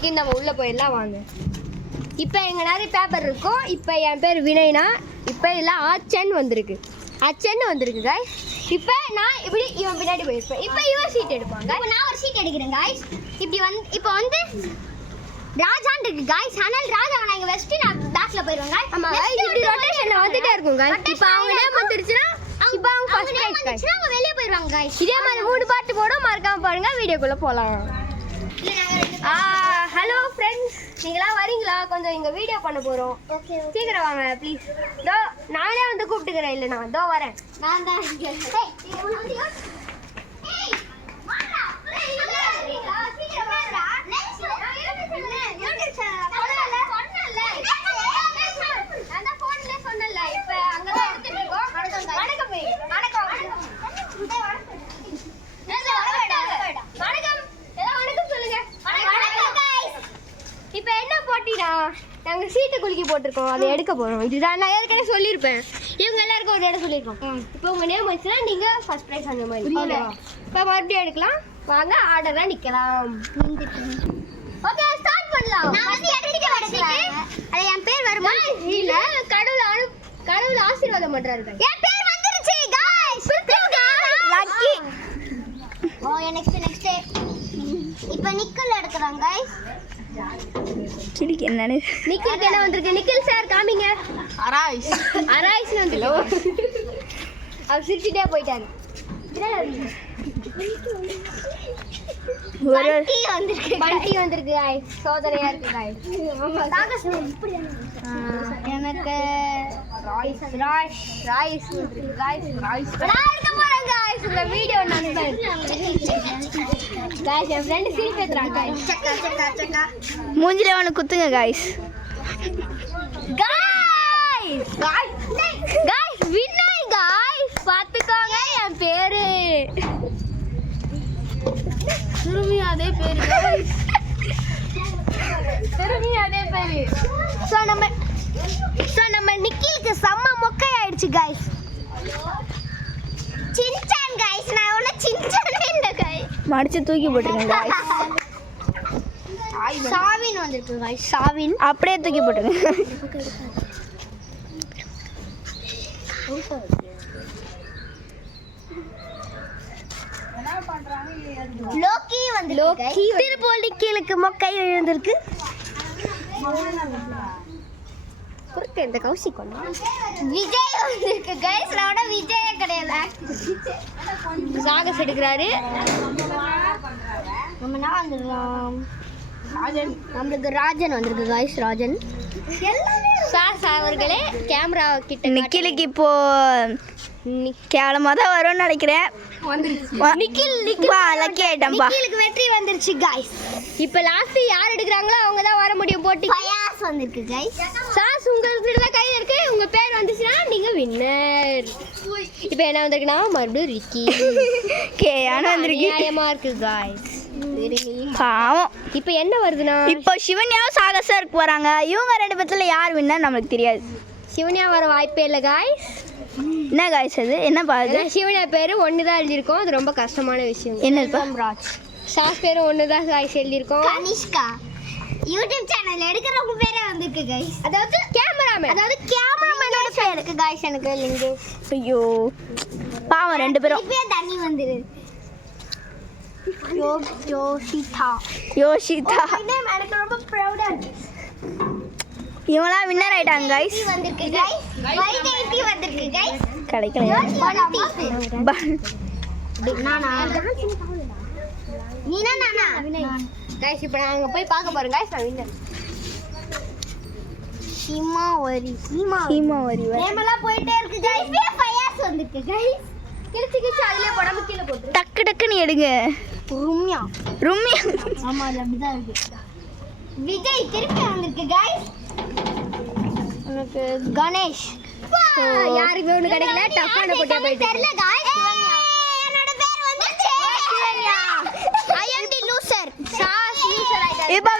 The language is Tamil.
இருக்குன்னு நம்ம உள்ள போயிடலாம் வாங்க. இப்போ எங்க நிறைய பேப்பர் இருக்கும். இப்போ என் பேர் வினய்னா. இப்போ எல்லாம் ஆச்சன் வந்திருக்கு காய்ஸ். இப்போ நான் இப்படி இவன் பின்னாடி போயிருப்பேன். இப்போ இவன் சீட் எடுப்பாங்க. இப்போ நான் ஒரு சீட் எடுக்கிறேன் காய்ஸ். இப்போ வந்து ராஜான் இருக்கு காய்ஸ். ஆனால் ராஜா நான் இங்க வெஸ்ட் நான் பேக்ல போயிடுவேன் காய்ஸ். ஆமா இப்படி ரொட்டேஷன்ல வந்துட்டே இருக்கும் காய்ஸ். இப்போ அவங்க நேம் வந்துருச்சுனா இப்போ அவங்க ஃபர்ஸ்ட் ரைட் காய்ஸ். அவங்க வெளிய போயிடுவாங்க காய்ஸ். இதே மாதிரி 3 பாட்டு போடும். மறக்காம பாருங்க. வீடியோக்குள்ள போலாம். ஹலோ ஃப்ரெண்ட்ஸ், நீங்களாம் வரீங்களா? கொஞ்சம் இங்கே வீடியோ பண்ண போகிறோம். ஓகே சீக்கிரம் வாங்க ப்ளீஸ். இதோ நானே வந்து கூப்பிட்டுக்கிறேன். இல்லை நான் இதோ வரேன். நான் தான் சொன்னல. இப்போ அங்கே தான் எடுத்துட்டு இருக்கோம். வணக்கம் இப்போ என்ன போட்டினா நாங்கள் சீட்டு குலுக்கி போட்டிருக்கோம். அதை எடுக்க போகிறோம். இதுதான் நான் ஏற்கனவே சொல்லியிருப்பேன். இவங்க எல்லாருக்கும் ஒரு இடம் சொல்லியிருக்கோம். இப்போ உங்கள் நேம் வச்சுன்னா நீங்கள் ஃபர்ஸ்ட் ப்ரைஸ் அந்த மாதிரி. இப்போ மறுபடியும் எடுக்கலாம். வாங்க ஆர்டராக நிற்கலாம். ஓகே ஸ்டார்ட் பண்ணலாம். அது என் பேர் வருமா? இல்லை கடவுள் ஆசீர்வாதம் பண்ணுறாரு. என் பேர் வந்துருச்சு गाइस. லக்கி. ஓ நெக்ஸ்ட் இப்போ நிக்கல் எடுக்கறாங்க गाइस. கிளிக்கு என்னன்னு நிக்கிலுக்கு என்ன வந்திருக்கு? நிக்கில் சார் காமிங்க. அராய்ஸ் வந்துருக்கு. அவர் சிரிச்சிட்டே போயிட்டாரு. பண்டி வந்திருக்கு गाइस. சோதனையா இருக்கு गाइस. எனக்கு ராய்ஸ் வந்திருக்கு गाइस. நான் எடுக்க போறேன் गाइस. இந்த வீடியோ நான் गाइस என் ஃப்ரெண்ட் சிரிப்பேத்றாங்க गाइस. சக்கா மூஞ்சில அவன குத்துங்க गाइस. गाइस வினய் गाइस பாத்துக்கோங்க. என் பேரு திரும்பியாதே பேரு गाइस. சோ நம்ம நிக்கிலுக்கு செம்ம மொக்கை ஆயிடுச்சு गाइस. Shinchan guys. நான் ஒண்ணு சின்சான் இல்ல गाइस. மடிச்சு தூக்கி போட்டுருங்க गाइस. சாவின் வந்திருக்கு गाइस. சாவின் அப்படியே தூக்கி போட்டுருங்க. லோக்கி வந்திருக்கு. திருப்போலிக்கு மொக்கை எழுந்திருக்கு. குறுக்க இந்த கௌஷிக் கொண்டு விஜய் வந்திருக்கு गाइस. நான் விஜயே கிடையாது. சாகஸ் எடுக்கிறாரு. நம்ம நான் வந்துடலாம். நம்மளுக்கு ராஜன் வந்திருக்கு गाइस. ராஜன் சாஸ் அவர்களே கேமரா கிட்ட நிக்கிலுக்கு இப்போ கேவலமா தான் வரும்னு நினைக்கிறேன். நிக்கிலுக்கு வெற்றி வந்துருச்சு गाइस. இப்போ லாஸ்ட் யார் எடுக்கறாங்களோ அவங்க தான் வர முடியும். போட்டி பயாஸ் வந்திருக்கு गाइस. சாஸ் உங்களுக்கு தான் கையில இருக்கு. உங்க பேர் வந்துச்சுனா நீங்க வின்னர். இப்போ என்ன வந்திருக்குனா மறுபடியும் ரிக்கி கேயான வந்திருக்கு. நியாயமா இருக்கு गाइस. பாவம். இப்போ என்ன வருதுனா இப்போ சிவன்யாவும் சாகசருக்கு போறாங்க. இவங்க ரெண்டு பேத்துல யார் வின்னர் நமக்கு தெரியாது. சிவன்யா வர வாய்ப்பே இல்லை गाइस. என்ன गाइस அது என்ன பாருங்க. சிவன்யா பேரு ஒன்று தான் எழுதியிருக்கோம். அது ரொம்ப கஷ்டமான விஷயம். என்னது ராஜ். சாஸ் பேரு ஒன்று தான் गाइस எழுதியிருக்கோம். கனிஷ்கா யூடியூப் சேனல் எடுக்கிறவங்க பேரே வந்திருக்கு गाइस. அதாவது கேமராமேனோட பேர் இருக்கு गाइस. எனக்கு லிங்க். ஐயோ பாவம் ரெண்டு பேரும். இப்போ தண்ணி வந்துரு. யோஷிதா எனக்கு ரொம்ப ப்ரௌடா இருக்கு. இவங்களாம் வின்னர் ஆயிட்டாங்க गाइस. வந்திருக்கு गाइस. வைஜெயந்தி வந்திருக்கு गाइस. கிடைக்கல. நானா गाइस. இப்போ நாங்க போய் பார்க்க போறோம் गाइस. நான் வின்னர். ஹீமாவரி நேமெல்லாம் போயிட்டே இருக்கு गाइस. ஃபயர்ஸ் வந்திருக்கு गाइस. கிழிச்சு அதுலயே போடாம கீழ போட்டு டக்கு நீ எடுங்க. ரும்யா ஆமா அது அப்படிதான் இருக்கு. விஜய் திருப்பி வந்திருக்கு गाइस. எனக்கு கணேஷ் யாருக்கு ஒண்ணு கிடைக்கல. டஃப்பான போட்டியா போயிட்டு தெரியல गाइस. என்னோட பேர் வந்துச்சு சிவன்யா. ஐ அம் தி லூசர். சாஸ் லூசர் ஆயிட்டாரு. இப்போ